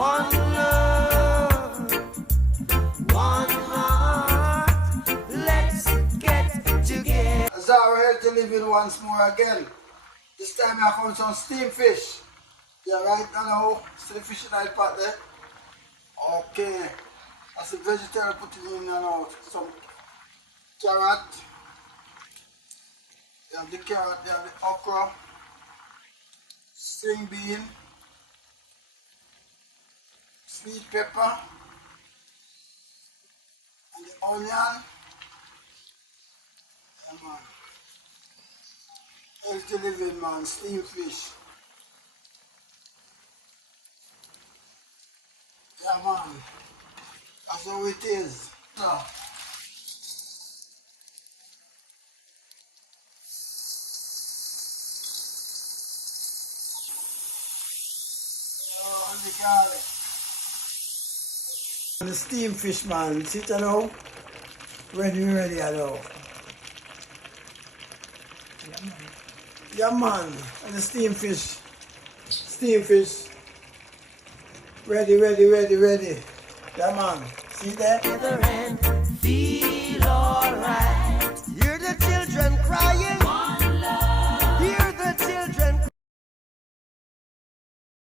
One love, one heart. Let's get together. Zara here to live in once more again. This time I found some steamed fish. Yeah, right now, see the fish in the pot there? Okay. As a vegetarian, put it in now. Some carrot. You have the carrot, you have the okra, string bean, sweet pepper, and the onion. Yeah, man. Healthy living, man. Steamed fish. Yeah, man. That's how it is. So, and the garlic. And the steamed fish, man. See it now? Ready, I know. Yeah, man. And the steamed fish. Steamed fish. Ready. Yeah, man. See that? And feel